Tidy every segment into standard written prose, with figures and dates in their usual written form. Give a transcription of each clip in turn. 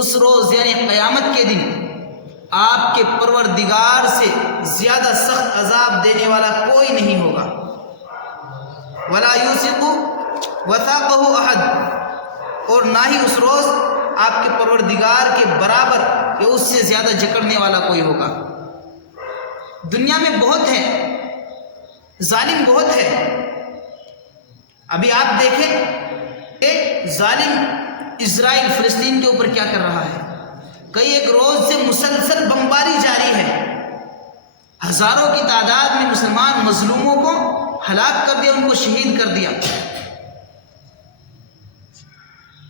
اس روز یعنی قیامت کے دن آپ کے پروردگار سے زیادہ سخت عذاب دینے والا کوئی نہیں ہوگا. ولا یوثق وثاقہ احد، اور نہ ہی اس روز آپ کے پروردگار کے برابر یا اس سے زیادہ جکڑنے والا کوئی ہوگا. دنیا میں بہت ہے، ظالم بہت ہے. ابھی آپ دیکھیں کہ ظالم اسرائیل فلسطین کے اوپر کیا کر رہا ہے. کئی ایک روز سے مسلسل بمباری جاری ہے. ہزاروں کی تعداد میں مسلمان مظلوموں کو ہلاک کر دیا، ان کو شہید کر دیا.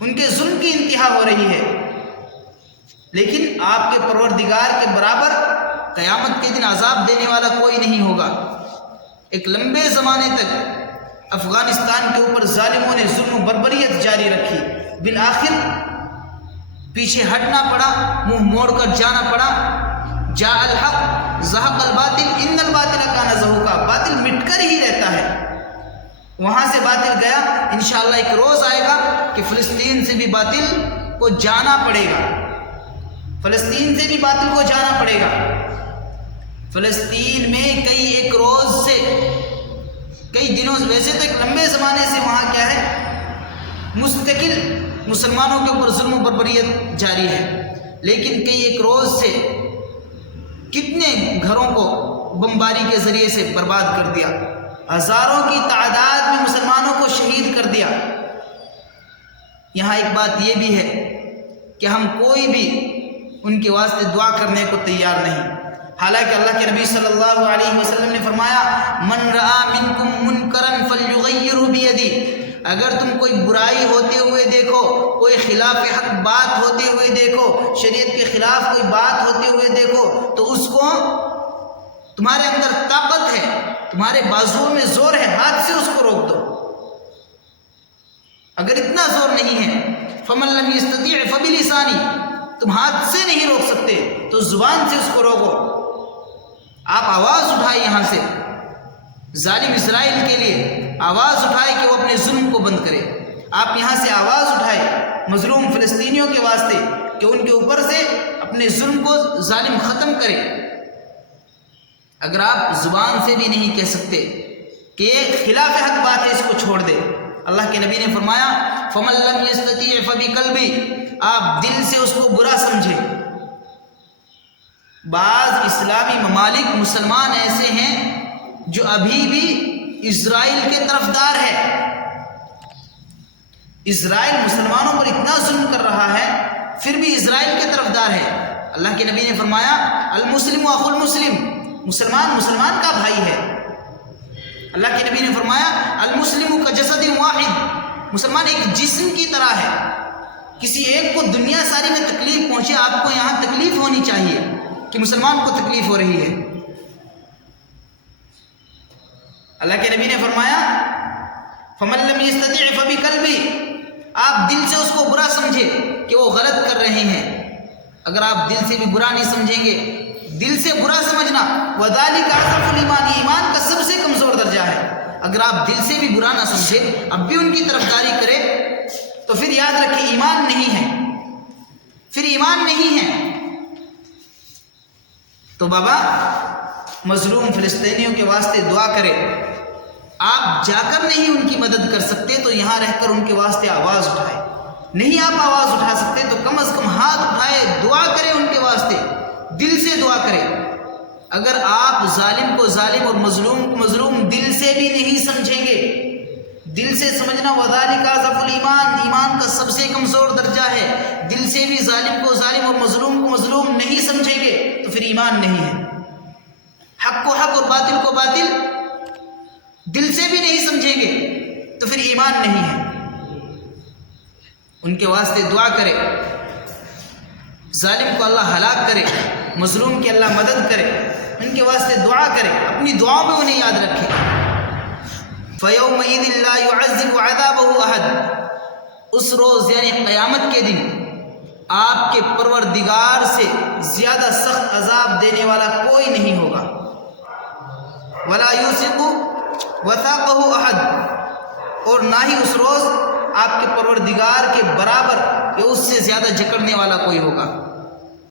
ان کے ظلم کی انتہا ہو رہی ہے. لیکن آپ کے پروردگار کے برابر قیامت کے دن عذاب دینے والا کوئی نہیں ہوگا. ایک لمبے زمانے تک افغانستان کے اوپر ظالموں نے ظلم و بربریت جاری رکھی. بالآخر پیچھے ہٹنا پڑا، منہ موڑ کر جانا پڑا. جاء الحق زہق الباطل ان الباطل کان زہوقا، باطل مٹ کر ہی رہتا ہے. وہاں سے باطل گیا. انشاءاللہ ایک روز آئے گا کہ فلسطین سے بھی باطل کو جانا پڑے گا. فلسطین سے بھی باطل کو جانا پڑے گا. فلسطین میں کئی ایک روز سے، کئی دنوں سے، ویسے تو ایک لمبے زمانے سے وہاں کیا ہے، مستقل مسلمانوں کے اوپر ظلم و بربریت جاری ہے. لیکن کئی ایک روز سے کتنے گھروں کو بمباری کے ذریعے سے برباد کر دیا، ہزاروں کی تعداد میں مسلمانوں کو شہید کر دیا. یہاں ایک بات یہ بھی ہے کہ ہم کوئی بھی ان کے واسطے دعا کرنے کو تیار نہیں. حالانکہ اللہ کے نبی صلی اللہ علیہ وسلم نے فرمایا من رآ منکم منکرا فلیغیرہ بیدی، اگر تم کوئی برائی ہوتے ہوئے دیکھو، کوئی خلاف حق بات ہوتے ہوئے دیکھو، شریعت کے خلاف کوئی بات ہوتے ہوئے دیکھو، تو اس کو، تمہارے اندر طاقت ہے، تمہارے بازوؤں میں زور ہے، ہاتھ سے اس کو روک دو. اگر اتنا زور نہیں ہے فمن لم یستطیع فبلسانی، تم ہاتھ سے نہیں روک سکتے تو زبان سے اس کو روکو. آپ آواز اٹھائے یہاں سے ظالم اسرائیل کے لیے، آواز اٹھائے کہ وہ اپنے ظلم کو بند کرے. آپ یہاں سے آواز اٹھائے مظلوم فلسطینیوں کے واسطے کہ ان کے اوپر سے اپنے ظلم کو ظالم ختم کرے. اگر آپ زبان سے بھی نہیں کہہ سکتے کہ یہ خلاف حق بات ہے، اس کو چھوڑ دے. اللہ کے نبی نے فرمایا فمن لم یستطیع فبقلبی، آپ دل سے اس کو برا سمجھے. بعض اسلامی ممالک مسلمان ایسے ہیں جو ابھی بھی اسرائیل کے طرفدار ہے. اسرائیل مسلمانوں پر اتنا ظلم کر رہا ہے، پھر بھی اسرائیل کے طرفدار ہے. اللہ کے نبی نے فرمایا المسلم اخو المسلم، مسلمان مسلمان کا بھائی ہے. اللہ کے نبی نے فرمایا المسلم کجسد واحد، مسلمان ایک جسم کی طرح ہے. کسی ایک کو دنیا ساری میں تکلیف پہنچے، آپ کو یہاں تکلیف ہونی چاہیے کہ مسلمان کو تکلیف ہو رہی ہے. اللہ کے نبی نے فرمایا فمن لم یستطیع فبقلبی، آپ دل سے اس کو برا سمجھے کہ وہ غلط کر رہے ہیں. اگر آپ دل سے بھی برا نہیں سمجھیں گے، دل سے برا سمجھنا وذالک اضعف الایمان، ایمان کا سب سے کمزور درجہ ہے. اگر آپ دل سے بھی برا نہ سمجھے، اب بھی ان کی طرفداری کرے، تو پھر یاد رکھیں ایمان نہیں ہے، پھر ایمان نہیں ہے. تو بابا مظلوم فلسطینیوں کے واسطے دعا کرے. آپ جا کر نہیں ان کی مدد کر سکتے تو یہاں رہ کر ان کے واسطے آواز اٹھائے. نہیں آپ آواز اٹھا سکتے تو کم از کم ہاتھ اٹھائے، دعا کرے ان کے واسطے، دل سے دعا کرے. اگر آپ ظالم کو ظالم اور مظلوم کو مظلوم دل سے بھی نہیں سمجھیں گے، دل سے سمجھنا وذالک اضعف الایمان، ایمان کا سب سے کمزور درجہ ہے. دل سے بھی ظالم کو ظالم اور مظلوم کو مظلوم نہیں سمجھیں گے تو پھر ایمان نہیں ہے. حق کو حق اور باطل کو باطل دل سے بھی نہیں سمجھیں گے تو پھر ایمان نہیں ہے. ان کے واسطے دعا کرے، ظالم کو اللہ ہلاک کرے، مظلوم کی اللہ مدد کرے، ان کے واسطے دعا کرے، اپنی دعاؤں میں انہیں یاد رکھے. فَيَوْمَئِذٍ لَا يُعَذِّبُ عَذَابَهُ أَحَدٌ، اس روز یعنی قیامت کے دن آپ کے پروردگار سے زیادہ سخت عذاب دینے والا کوئی نہیں ہوگا. وَلَا يُوثِقُ وَثَاقَهُ أَحَدٌ، اور نہ ہی اس روز آپ کے پروردگار کے برابر یا اس سے زیادہ زیادہ جکڑنے والا کوئی ہوگا.